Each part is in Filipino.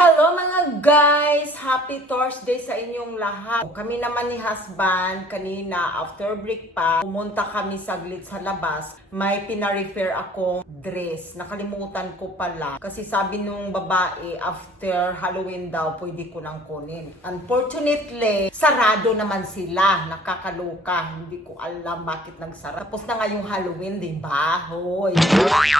Hello mga guys! Happy Thursday sa inyong lahat. Kami naman ni husband, kanina after break pa, pumunta kami saglit sa labas. May pina-refer akong dress. Nakalimutan ko pala. Kasi sabi nung babae, after Halloween daw, pwede ko nang kunin. Unfortunately, sarado naman sila. Nakakaluka. Hindi ko alam bakit nagsara. Tapos na nga yung Halloween, diba? Hoy!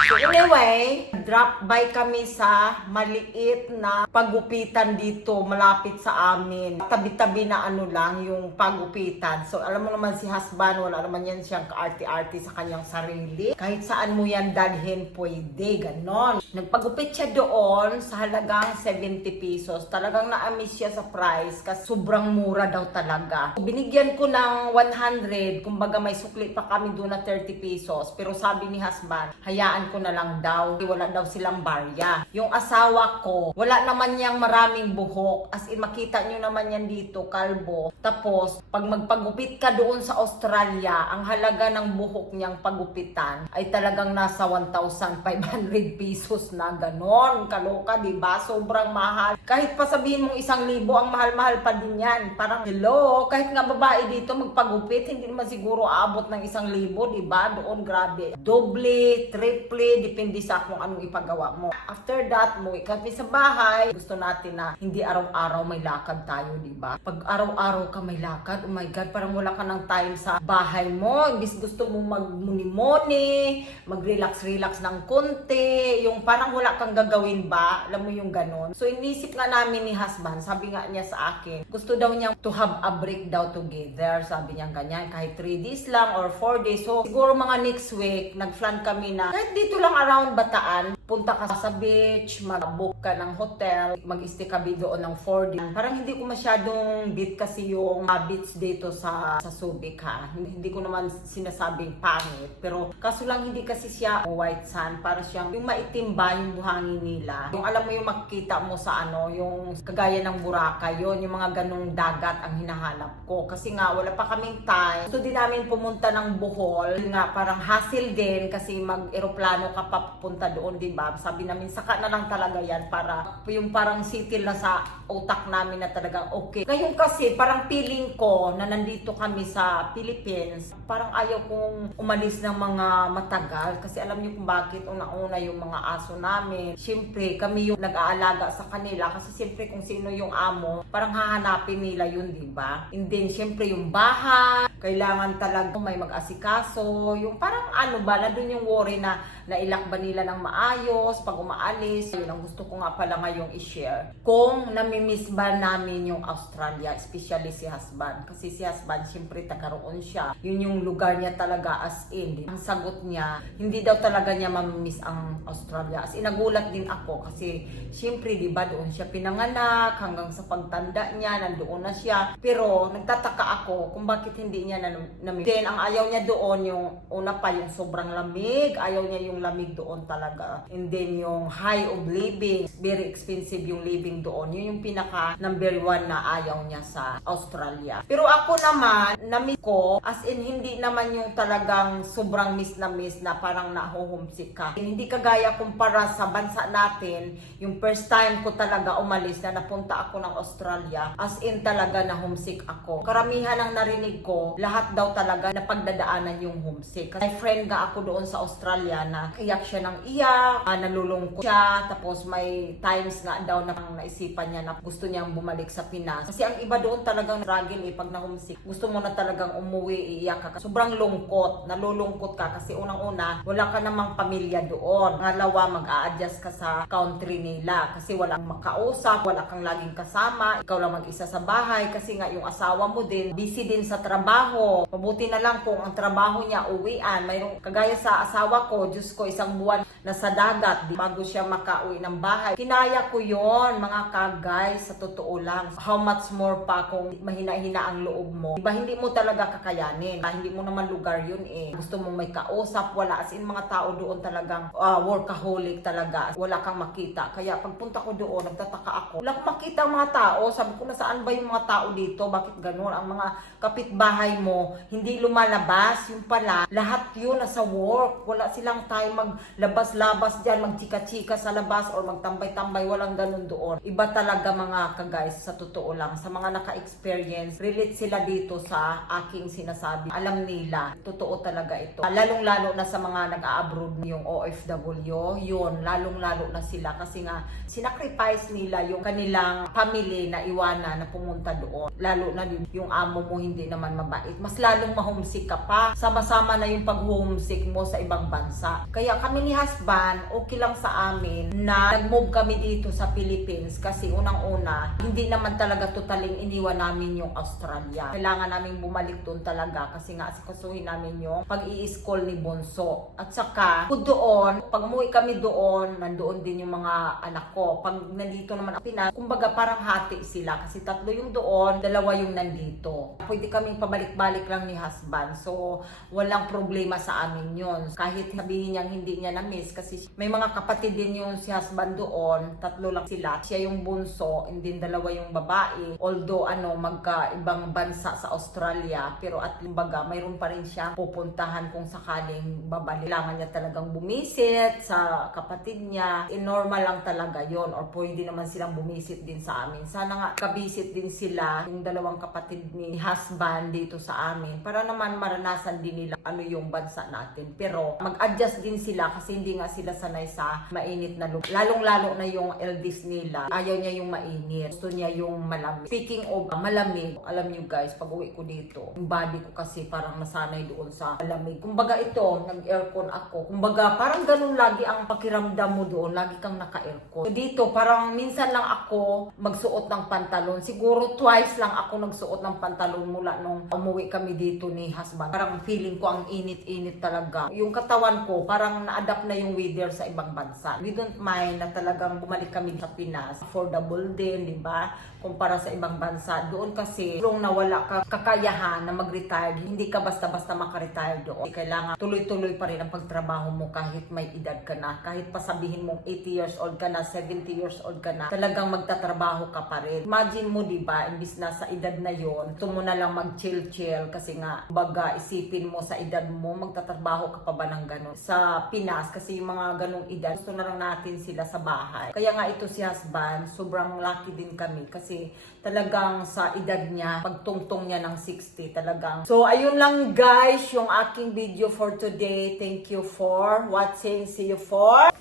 So anyway, drop by kami sa maliit na pagupitan dito malapit sa amin. Tabi-tabi na ano lang yung pagupitan. So alam mo naman si husband, wala naman yan siyang kaarte-arte sa kanyang sarili. Kahit saan mo yan dalhin pwede, ganon. Nagpagupit siya doon sa halagang 70 pesos. Talagang na-amiss siya sa price kasi sobrang mura daw talaga. Binigyan ko ng 100, kumbaga may sukli pa kami doon na 30 pesos. Pero sabi ni husband, hayaan ko na lang daw. Wala daw silang barya. Yung asawa ko, wala naman niyang maraming buhok. As in, makita nyo naman yan dito, kalbo. Tapos, pag magpagupit ka doon sa Australia, ang halaga ng buhok niyang pagupitan ay talagang nasa 1,500 pesos na ganon. Kaloka, diba? Sobrang mahal. Kahit pa sabihin mong 1,000, ang mahal-mahal pa din yan. Parang, hello, kahit nga babae dito magpagupit, hindi naman siguro aabot ng 1,000, diba? Doon, grabe. Doble, triple, depende sa kung anong ipagawa mo. After that, muwi kami sa bahay. Gusto natin na hindi araw-araw may lakad tayo, diba? Pag araw-araw ka may lakad, oh my God, parang wala ka ng time sa bahay mo. Imbis gusto mo magmuni-muni, mag-relax-relax ng konti, yung parang wala kang gagawin ba? Alam mo yung ganon. So, inisip nga namin ni husband, sabi nga niya sa akin, gusto daw niya to have a break daw together. Sabi niya ganyan, kahit 3 days lang or 4 days. So, siguro mga next week, nag-plan kami na kahit dito lang around Bataan, punta ka sa beach, mag-book ka ng hotel, mag-stay ka doon ng 4 days. Parang hindi ko masyadong beat kasi yung beach dito sa Subic ha. Hindi ko naman sinasabing pangit. Pero kaso lang hindi kasi siya white sand. Para siyang yung maitim ba yung buhangin nila. Yung alam mo yung makikita mo sa ano, yung kagaya ng Boracay, yun, yung mga ganong dagat ang hinahanap ko. Kasi nga wala pa kaming time. Gusto din namin pumunta ng Bohol. Yun nga, parang hassle din kasi mag-eroplano ka pa pupunta doon, diba? Sabi namin, saka na lang talaga yan para yung parang settle na sa utak namin na talagang okay. Ngayon kasi, parang feeling ko na nandito kami sa Philippines, parang ayaw kong umalis ng mga matagal kasi alam niyo kung bakit una-una yung mga aso namin. Siyempre, kami yung nag-aalaga sa kanila kasi siyempre kung sino yung amo, parang hahanapin nila yun, diba? And then, siyempre yung bahay, kailangan talaga may mag-asikaso, yung parang ano ba, na dun yung worry na nailak ba nila ng maayos pag umaalis. Yun ang gusto ko nga pala ngayong i-share. Kung namimiss ba namin yung Australia, especially si husband. Kasi si husband, siyempre tagaroon siya. Yun yung lugar niya talaga as in. Ang sagot niya, hindi daw talaga niya mamimiss ang Australia. As in, nagulat din ako kasi siyempre, di ba, doon siya pinanganak, hanggang sa pagtanda niya, nandoon na siya. Pero nagtataka ako kung bakit hindi niya namimiss. Then, ang ayaw niya doon, yung una pa, yung sobrang lamig. Ayaw niya yung lamig doon talaga. And then yung high of living, very expensive yung living doon. Yun yung pinaka number 1 na ayaw niya sa Australia. Pero ako naman, na-miss ko, as in hindi naman yung talagang sobrang miss na parang nahuhumsik ka. Hindi kagaya kumpara sa bansa natin, yung first time ko talaga umalis na napunta ako ng Australia, as in talaga na homesick ako. Karamihan ang narinig ko, lahat daw talaga napagdadaanan yung homesick. May friend nga ako doon sa Australia na iyak siya ng iyak, nalulungkot siya, tapos may times nga daw na naisipan niya na gusto niyang bumalik sa Pinas. Kasi ang iba doon talagang struggle pag na-homesick. Gusto mo na talagang umuwi, iiyak ka. Sobrang lungkot, nalulungkot ka kasi unang-una, wala ka namang pamilya doon. Pangalawa, mag-a-adjust ka sa country nila kasi walang makausap, wala kang laging kasama, ikaw lang mag-isa sa bahay kasi nga yung asawa mo din, busy din sa trabaho. Mabuti na lang kung ang trabaho niya uwian. Mayroong kagaya sa asawa ko, Diyos ko, 1 buwan na sa dagat bago siya makauwi ng bahay. Kinaya ko yon mga ka-guys, sa totoo lang. How much more pa kung mahina-hina ang loob mo. Diba, hindi mo talaga kakayanin. Hindi mo naman lugar yun eh. Gusto mo may kausap, wala. As in, mga tao doon talagang workaholic talaga. Wala kang makita. Kaya pagpunta ko doon, nagtataka ako. Wala kang makita ang mga tao. Sabi ko, nasaan ba yung mga tao dito? Bakit ganun? Ang mga kapitbahay mo, hindi lumalabas. Yung pala, lahat yun nasa work. Wala silang time tayong maglabas-labas dyan, magchika-chika sa labas or magtambay-tambay, walang ganun doon. Iba talaga mga ka-guys, sa totoo lang. Sa mga naka-experience, relate sila dito sa aking sinasabi. Alam nila, totoo talaga ito. Lalong-lalo na sa mga nag-a-abroad yung OFW, yun, lalong-lalo na sila kasi nga, sinacrifice nila yung kanilang family na iwanan na pumunta doon. Lalo na yung amo mo hindi naman mabait. Mas lalong ma-homesick ka pa. Sama-sama na yung pag-homesick mo sa ibang bansa. Kaya kami ni husband, okay lang sa amin na nag-move kami dito sa Philippines kasi unang-una, hindi naman talaga totaling iniwan namin yung Australia. Kailangan namin bumalik doon talaga kasi nga asikasuhin namin yung pag-i-school ni Bonso. At saka, doon, pag umuwi kami doon, nandoon din yung mga anak ko. Pag nandito naman ang Pinas, kumbaga parang hati sila kasi tatlo yung doon, dalawa yung nandito. Pwede kaming pabalik-balik lang ni husband. So, walang problema sa amin yun. Kahit sabihin niyang hindi niya na-miss kasi may mga kapatid din yung si husband doon, tatlo lang sila. Siya yung bunso, and then dalawa yung babae. Although magkaibang bansa sa Australia, pero at kumbaga mayroon pa rin siya pupuntahan kung sakaling babalik. Kailangan niya talagang bumisit sa kapatid niya. Normal lang talaga yon, or pwede naman silang bumisit din sa amin. Sana nga kabisit din sila yung dalawang kapatid ni husband dito sa amin para naman maranasan din nila ano yung bansa natin. Pero mag-adjust din sila kasi hindi nga sila sanay sa mainit na lugar. Lalong-lalo na yung eldest nila. Ayaw niya yung mainit. Gusto niya yung malamig. Speaking of malamig, alam niyo guys, pag uwi ko dito, yung body ko kasi parang nasanay doon sa malamig. Kumbaga ito, nag-aircon ako. Kumbaga parang ganun lagi ang pakiramdam mo doon. Lagi kang naka-aircon. So dito, parang minsan lang ako magsuot ng pantalon. Siguro twice lang ako nagsuot ng pantalon mula nung umuwi kami dito ni husband. Parang feeling ko ang init-init talaga. Yung katawan ko, parang na-adapt na yung weather sa ibang bansa. We don't mind na talagang bumalik kami sa Pinas. Affordable din, di ba? Kumpara sa ibang bansa. Doon kasi, kung nawala ka kakayahan na mag-retire, hindi ka basta-basta maka-retire doon. Kailangan tuloy-tuloy pa rin ang pagtrabaho mo kahit may edad ka na. Kahit pasabihin mong 80 years old ka na, 70 years old ka na, talagang magtatrabaho ka pa rin. Imagine mo, di ba, imbis na sa edad na yon, gusto mo na lang mag-chill-chill kasi nga, baga, isipin mo sa edad mo, magtatrabaho ka pa ba ng gano'n? Sa Pinas, kasi yung mga ganong edad, gusto na lang natin sila sa bahay. Kaya nga ito si husband, sobrang lucky din kami kasi talagang sa edad niya, pagtungtong niya ng 60 talagang. So, ayun lang guys, yung aking video for today. Thank you for watching. See you for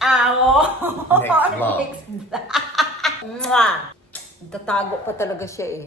Next vlog. Mwah! Tatago pa talaga siya eh.